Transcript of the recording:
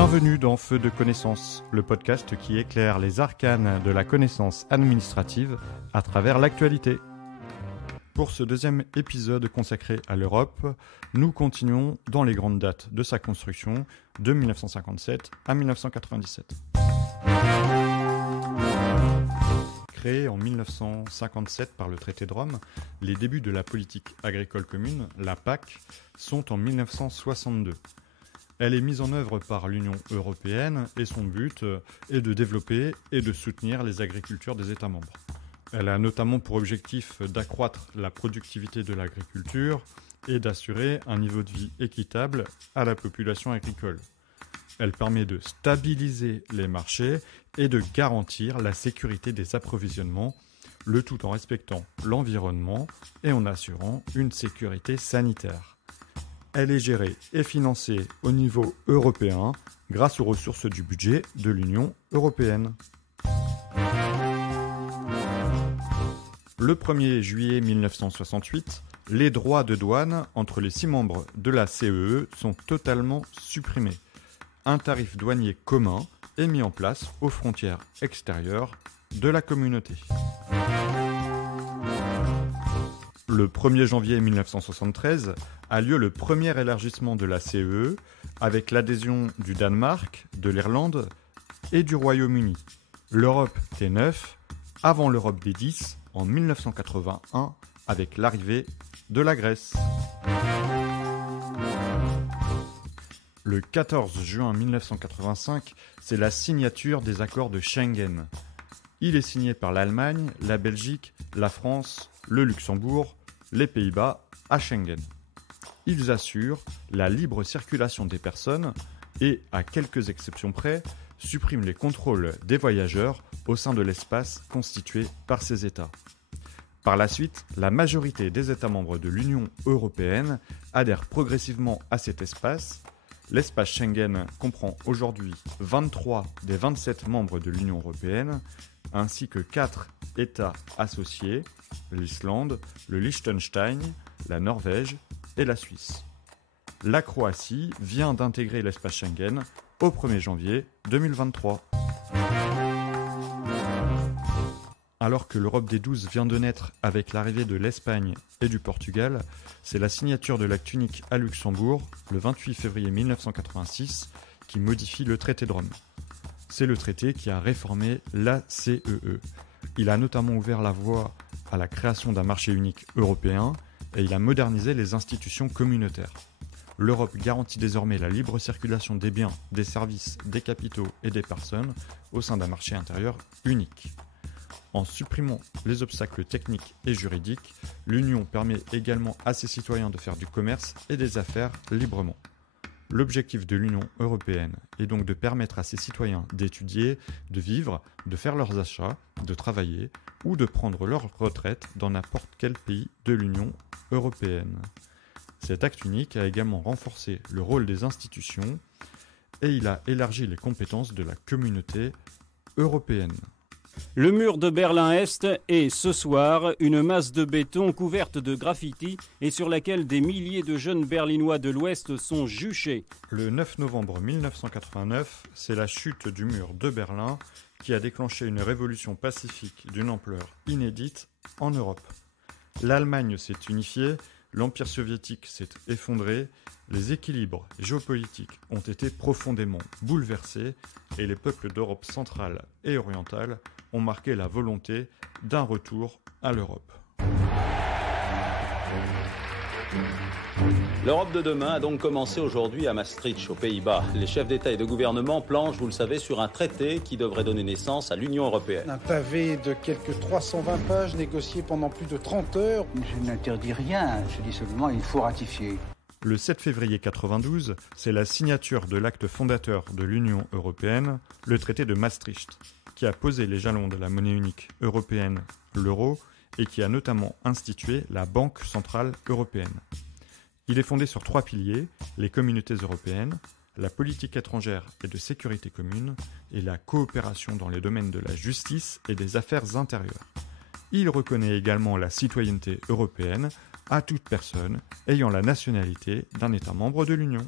Bienvenue dans Feu de connaissance, le podcast qui éclaire les arcanes de la connaissance administrative à travers l'actualité. Pour ce deuxième épisode consacré à l'Europe, nous continuons dans les grandes dates de sa construction de 1957 à 1997. Créée en 1957 par le traité de Rome, les débuts de la politique agricole commune, la PAC, sont en 1962. Elle est mise en œuvre par l'Union européenne et son but est de développer et de soutenir les agricultures des États membres. Elle a notamment pour objectif d'accroître la productivité de l'agriculture et d'assurer un niveau de vie équitable à la population agricole. Elle permet de stabiliser les marchés et de garantir la sécurité des approvisionnements, le tout en respectant l'environnement et en assurant une sécurité sanitaire. Elle est gérée et financée au niveau européen grâce aux ressources du budget de l'Union européenne. Le 1er juillet 1968, les droits de douane entre les 6 membres de la CEE sont totalement supprimés. Un tarif douanier commun est mis en place aux frontières extérieures de la communauté. Le 1er janvier 1973 a lieu le premier élargissement de la CEE avec l'adhésion du Danemark, de l'Irlande et du Royaume-Uni. L'Europe des 9 avant l'Europe des 10 en 1981 avec l'arrivée de la Grèce. Le 14 juin 1985, c'est la signature des accords de Schengen. Il est signé par l'Allemagne, la Belgique, la France, le Luxembourg, les Pays-Bas à Schengen. Ils assurent la libre circulation des personnes et, à quelques exceptions près, suppriment les contrôles des voyageurs au sein de l'espace constitué par ces États. Par la suite, la majorité des États membres de l'Union européenne adhèrent progressivement à cet espace. L'espace Schengen comprend aujourd'hui 23 des 27 membres de l'Union européenne, ainsi que 4 États associés, l'Islande, le Liechtenstein, la Norvège et la Suisse. La Croatie vient d'intégrer l'espace Schengen au 1er janvier 2023. Alors que l'Europe des 12 vient de naître avec l'arrivée de l'Espagne et du Portugal, c'est la signature de l'acte unique à Luxembourg, le 28 février 1986, qui modifie le traité de Rome. C'est le traité qui a réformé la CEE. Il a notamment ouvert la voie à la création d'un marché unique européen et il a modernisé les institutions communautaires. L'Europe garantit désormais la libre circulation des biens, des services, des capitaux et des personnes au sein d'un marché intérieur unique. En supprimant les obstacles techniques et juridiques, l'Union permet également à ses citoyens de faire du commerce et des affaires librement. L'objectif de l'Union européenne est donc de permettre à ses citoyens d'étudier, de vivre, de faire leurs achats, de travailler ou de prendre leur retraite dans n'importe quel pays de l'Union européenne. Cet acte unique a également renforcé le rôle des institutions et il a élargi les compétences de la communauté européenne. Le mur de Berlin-Est est, ce soir, une masse de béton couverte de graffitis et sur laquelle des milliers de jeunes Berlinois de l'Ouest sont juchés. Le 9 novembre 1989, c'est la chute du mur de Berlin qui a déclenché une révolution pacifique d'une ampleur inédite en Europe. L'Allemagne s'est unifiée, l'Empire soviétique s'est effondré, les équilibres géopolitiques ont été profondément bouleversés et les peuples d'Europe centrale et orientale ont marqué la volonté d'un retour à l'Europe. L'Europe de demain a donc commencé aujourd'hui à Maastricht, aux Pays-Bas. Les chefs d'État et de gouvernement planchent, vous le savez, sur un traité qui devrait donner naissance à l'Union européenne. Un pavé de quelques 320 pages négocié pendant plus de 30 heures. Je n'interdis rien, je dis seulement qu'il faut ratifier. Le 7 février 1992, c'est la signature de l'acte fondateur de l'Union européenne, le traité de Maastricht, qui a posé les jalons de la monnaie unique européenne, l'euro, et qui a notamment institué la Banque centrale européenne. Il est fondé sur 3 piliers, les communautés européennes, la politique étrangère et de sécurité commune, et la coopération dans les domaines de la justice et des affaires intérieures. Il reconnaît également la citoyenneté européenne à toute personne ayant la nationalité d'un État membre de l'Union.